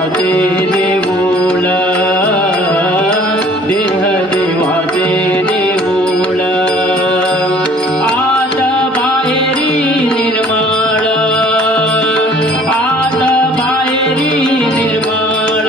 देवाचे देऊळ देह देवाचे देऊळ. आत बाहेरी निर्माण आत बाहेरी निर्माण